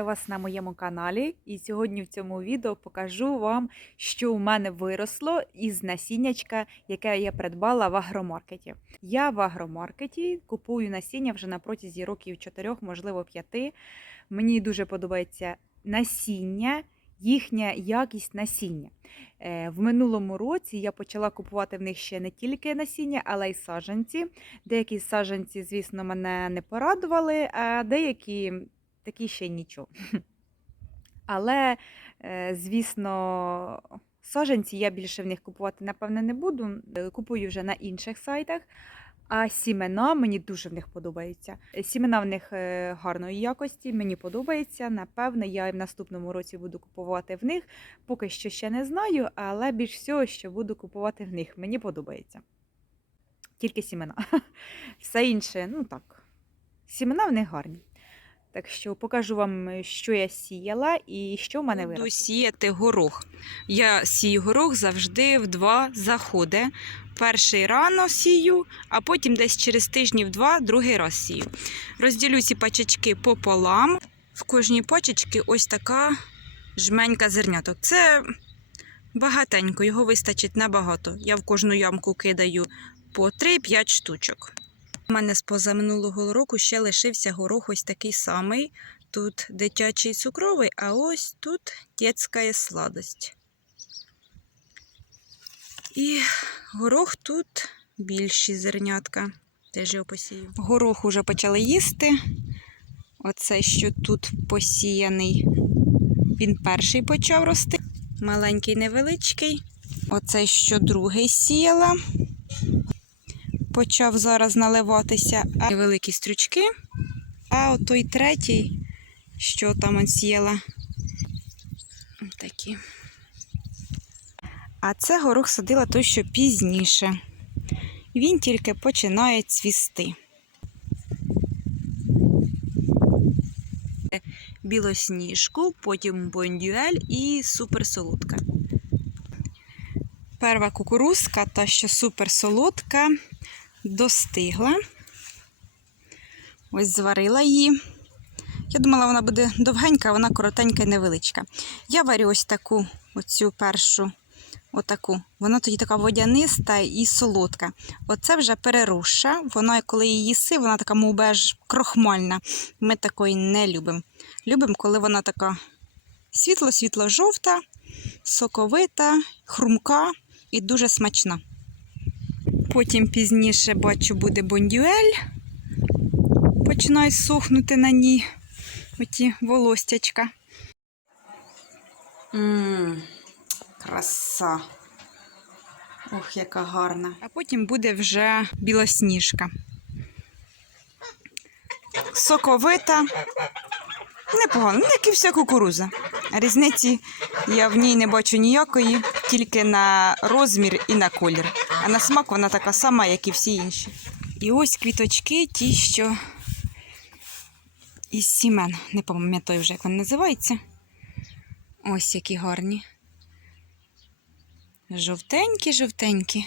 Вітаю вас на моєму каналі. І сьогодні в цьому відео покажу вам, що у мене виросло із насіннячка, яке я придбала в агромаркеті. Я в агромаркеті купую насіння вже на протязі років 4, можливо 5. Мені дуже подобається насіння, їхня якість насіння. Е, В минулому році я почала купувати в них ще не тільки насіння, але й саджанці. Деякі саджанці, звісно, мене не порадували, а деякі такі ще нічого. Але, е, звісно, саджанці я більше в них купувати, напевне, не буду. Е, Купую вже на інших сайтах. А сімена мені дуже в них подобаються. Сімена в них е, гарної якості, мені подобається. Напевне, я в наступному році буду купувати в них. Поки що ще не знаю, але більш всього, що буду купувати в них. Мені подобається. Тільки сімена. Все інше, ну так, сімена в них гарні. Так що покажу вам, що я сіяла і що в мене Буду сіяти горох. Я сію горох завжди в два заходи. Перший рано сію, а потім десь через тижнів два другий раз сію. Розділю ці пачечки пополам. В кожній пачечці ось така жменька зерняток. Це багатенько, його вистачить набагато. Я в кожну ямку кидаю по 3-5 штучок. У мене з позаминулого року ще лишився горох ось такий самий. Тут дитячий цукровий, а ось тут дитяча сладость. І горох тут більші зернятка. Теж його посію. Горох уже почали їсти. Оце, що тут посіяний, він перший почав рости. Маленький невеличкий. Оце, що другий сіяла. Почав зараз наливатися. А великі стрючки. А от той третій, що там он сіяла. Такі. А це горох садила той, що пізніше. Він тільки починає цвісти. Білосніжку, потім бондюель і суперсолодка. Перша кукурузка, та що суперсолодка, достигла. Ось зварила її. Я думала, вона буде довгенька, а вона коротенька і невеличка. Я варю ось таку, оцю першу, отаку. Вона тоді така водяниста і солодка. Оце вже переросша. Вона, коли її їси, вона така мов би, крохмальна. Ми такої не любимо. Любимо, коли вона така світло-світло-жовта, соковита, хрумка і дуже смачна. Потім пізніше бачу буде бондюель. Починають сохнути на ній оті волостячка. Ммм, краса. Ох, яка гарна. А потім буде вже білосніжка. Соковита. Непогано, як і вся кукуруза. Різниці я в ній не бачу ніякої, тільки на розмір і на колір. А на смак вона така сама, як і всі інші. І ось квіточки, ті, що із сімен. Не пам'ятаю вже, як вони називаються. Ось які гарні. Жовтенькі, жовтенькі,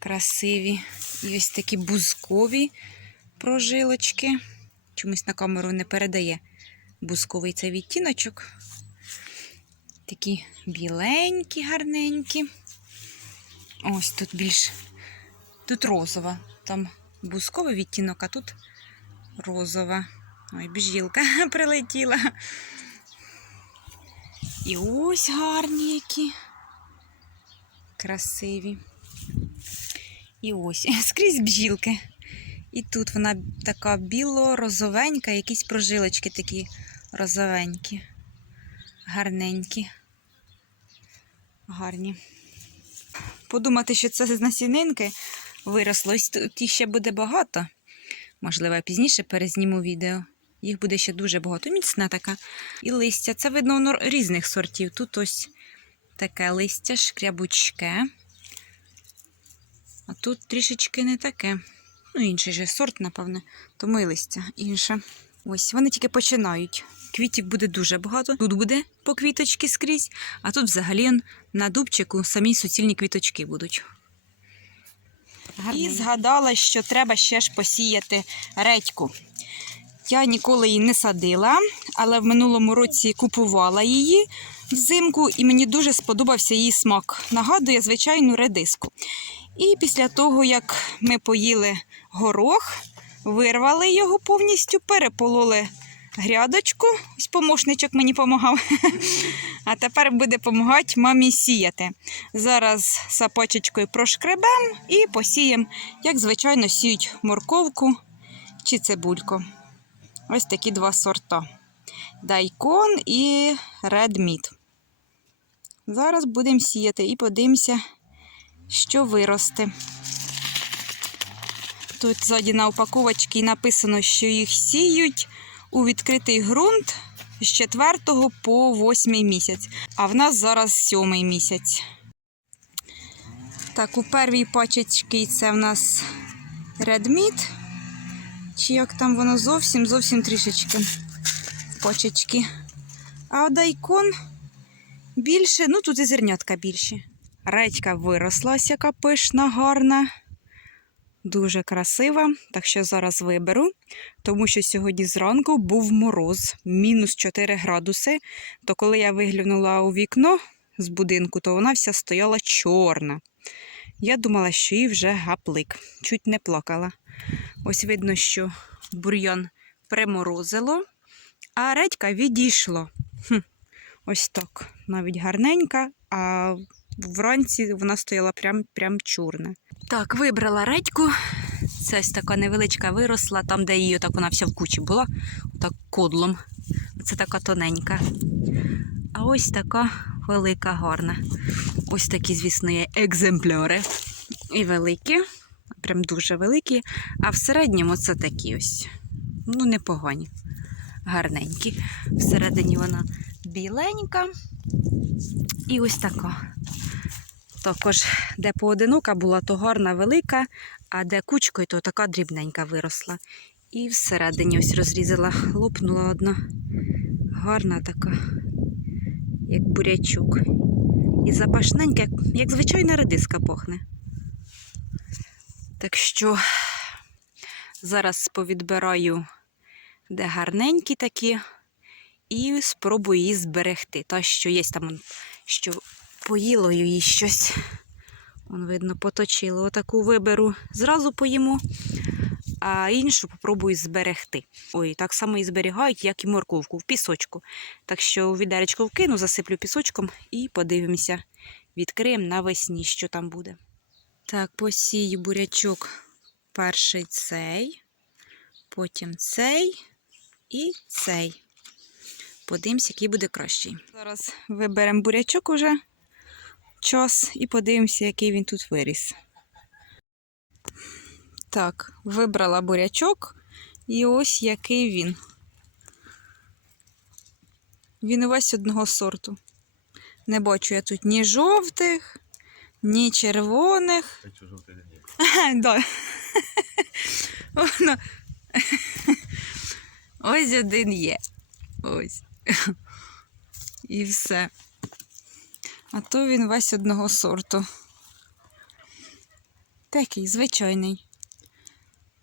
красиві. І ось такі бузкові прожилочки. Чомусь на камеру не передає бузковий цей відтіночок. Такі біленькі, гарненькі. Ось тут більш тут розова. Там бузковий відтінок, а тут розова. Ой, бжілка прилетіла. І ось гарні які. Красиві. І ось скрізь бжілки. І тут вона така біло-розовенька, якісь прожилочки такі розовенькі, гарненькі, гарні. Подумати, що це з насінинки виросло. Ось тут їх ще буде багато. Можливо, я пізніше перезніму відео. Їх буде ще дуже багато. Міцна така. І листя. Це видно різних сортів. Тут ось таке листя, шкрябучке. А тут трішечки не таке. Ну, інший же сорт, напевне, тому і листя інше. Ось вони тільки починають. Квітів буде дуже багато. Тут буде по квіточки скрізь, а тут взагалі на дубчику самі суцільні квіточки будуть. І згадала, що треба ще ж посіяти редьку. Я ніколи її не садила, але в минулому році купувала її взимку, і мені дуже сподобався її смак. Нагадує звичайну редиску. І після того, як ми поїли горох, вирвали його повністю, перепололи грядочку. Ось помощничок мені допомагав. А тепер буде допомагати мамі сіяти. Зараз сапочечкою прошкребем і посіємо, як звичайно, сіють морковку чи цибульку. Ось такі два сорта: дайкон і Meat. Зараз будемо сіяти і подивимося, що виросте. Тут ззаді на упаковочці написано, що їх сіють у відкритий ґрунт з 4 по 8 місяць. А в нас зараз 7 місяць. Так, у первій пачечці це в нас Meat. Чи як там воно зовсім, зовсім трішечки почечки. А дайкон більше, ну тут і зернятка більше. Редька виросла, яка пишна, гарна. Дуже красива. Так що зараз виберу, тому що сьогодні зранку був мороз, мінус 4 градуси. То коли я виглянула у вікно з будинку, то вона вся стояла чорна. Я думала, що їй вже гаплик. Чуть не плакала. Ось видно, що бур'ян приморозило, а редька відійшло. Хм. Ось так. Навіть гарненька, а вранці вона стояла прям, прям чорна. Так, вибрала редьку. Це ось така невеличка виросла, там, де її так вона вся в кучі була, отак кодлом. Це така тоненька. А ось така велика, гарна. Ось такі, звісно, є екземпляри. І великі, прям дуже великі. А в середньому це такі ось. Ну, непогані, гарненькі. Всередині вона біленька. І ось така. Також, де поодинока була, то гарна велика, а де кучкою, то така дрібненька виросла. І всередині ось розрізала, лопнула одна. Гарна така, як бурячок. І запашненька, як, звичайна редиска пахне. Так що зараз повідбираю, де гарненькі такі, і спробую її зберегти. Та, що є там, що поїло її щось. Вон, видно, поточило. Отаку виберу, зразу поїмо, а іншу попробую зберегти. Ой, так само і зберігають, як і морковку в пісочку. Так що відеречко вкину, засиплю пісочком і подивимося. Відкриємо навесні, що там буде. Так, посію бурячок перший цей, потім цей і цей. Подивимось, який буде кращий. Зараз виберемо бурячок уже час і подивимося, який він тут виріс. Так, вибрала бурячок, і ось який він. Він увесь одного сорту. Не бачу я тут ні жовтих, ні червоних. Да. Воно. Ось один є. Ось. І все. А то він весь одного сорту. Такий звичайний.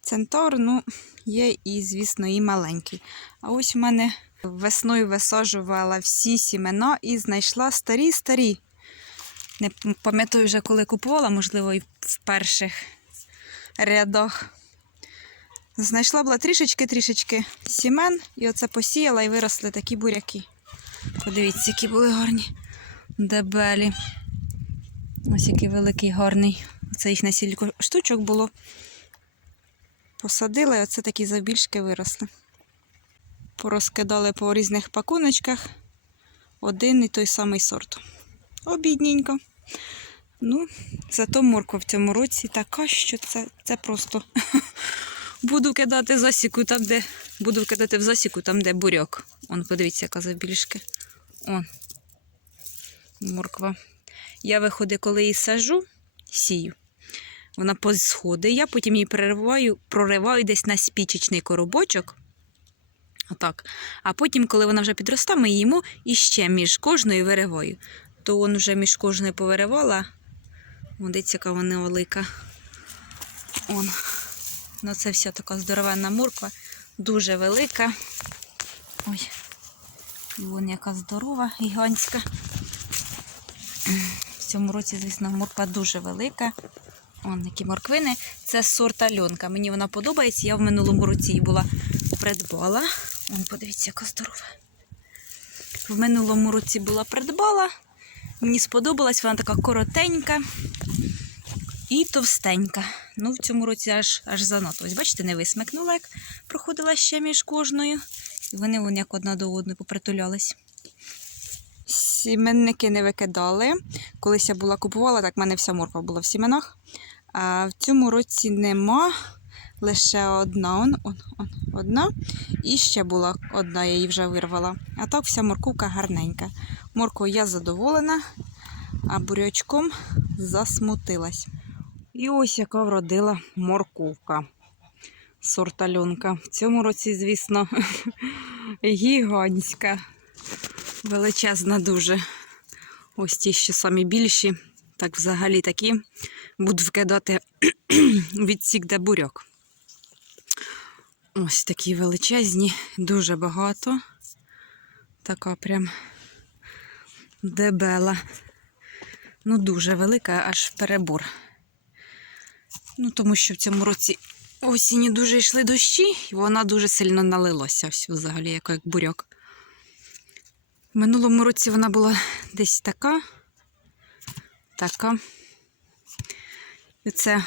Центор, ну, є і, звісно, і маленький. А ось у мене весною висаджувала всі сімена і знайшла старі-старі. Не пам'ятаю вже, коли купувала, можливо, і в перших рядах. Знайшла була трішечки-трішечки сімен, і оце посіяла і виросли такі буряки. Подивіться, які були гарні. Дебелі. Ось який великий гарний. Оце їх на сільку штучок було. Посадила, і оце такі завбільшки виросли. Порозкидали по різних пакуночках один і той самий сорт. Обідненько. Ну, зато морква в цьому році така, що це, це просто буду кидати засіку там, де буду кидати в засіку там, де буряк. Он, подивіться, яка завбільшки. Он. Морква. Я виходить, коли її сажу, сію. Вона посходить, я потім її перериваю, прориваю десь на спічечний коробочок. Отак. А потім, коли вона вже підростає, ми їмо і ще між кожною вириваю. То он вже між кожною повиривала. Дивіться, яка вона велика. Он. Ну, це вся така здоровенна морква. дуже велика. Ой, і вон яка здорова, гігантська. В цьому році, звісно, морква дуже велика. Вон які морквини. Це сорт Альонка. Мені вона подобається. Я в минулому році її була придбала. Вон, подивіться, яка здорова. В минулому році була придбала. Мені сподобалась, вона така коротенька і товстенька. Ну, в цьому році аж, аж занадто. Ось бачите, не висмикнула, як проходила ще між кожною. І вони вон як одна до одної попритулялись. Сіменники не викидали. Колись я була купувала, так в мене вся морква була в сіменах. А в цьому році нема. Лише одна, он, он, он, одна. І ще була одна, я її вже вирвала. А так вся морковка гарненька. Морквою я задоволена, а бурячком засмутилась. І ось яка вродила морковка. Сорт Альонка. В цьому році, звісно, гігантська. Величезна дуже. Ось ті, що самі більші. Так взагалі такі. Буду вкидати відсік, де буряк. Ось такі величезні, дуже багато. Така прям дебела. Ну, дуже велика, аж перебор. Ну, тому що в цьому році осінні дуже йшли дощі, і вона дуже сильно налилася ось взагалі, як, як буряк. В минулому році вона була десь така, така. І це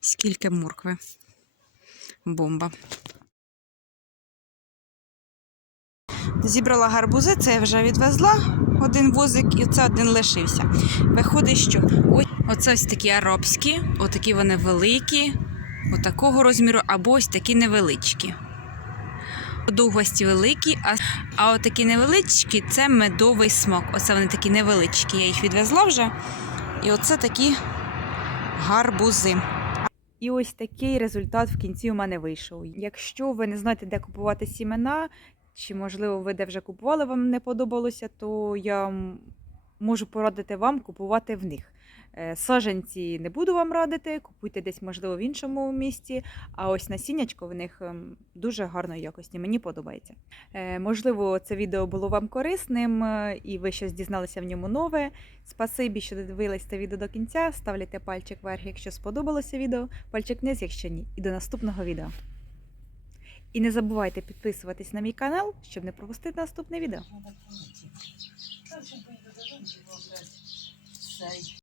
скільки моркви. Бомба. Зібрала гарбузи, це я вже відвезла один возик, і це один лишився. Виходить, що ось оце ось такі арабські, отакі вони великі, отакого розміру, або ось такі невеличкі. Довгості великі, а, а отакі невеличкі це медовий смак. Оце вони такі невеличкі. Я їх відвезла вже. І оце такі гарбузи. І ось такий результат в кінці у мене вийшов. Якщо ви не знаєте, де купувати сімена, чи можливо ви де вже купували, вам не подобалося, то я можу порадити вам купувати в них. Е, Саженці не буду вам радити, купуйте десь, можливо, в іншому місті. А ось насіннячко в них ем, дуже гарної якості. Мені подобається. Е, Можливо, це відео було вам корисним е, і ви щось дізналися в ньому нове. Спасибі, що додивились це відео до кінця. Ставляйте пальчик вверх, якщо сподобалося відео, пальчик вниз, якщо ні. І до наступного відео. І не забувайте підписуватись на мій канал, щоб не пропустити наступне відео.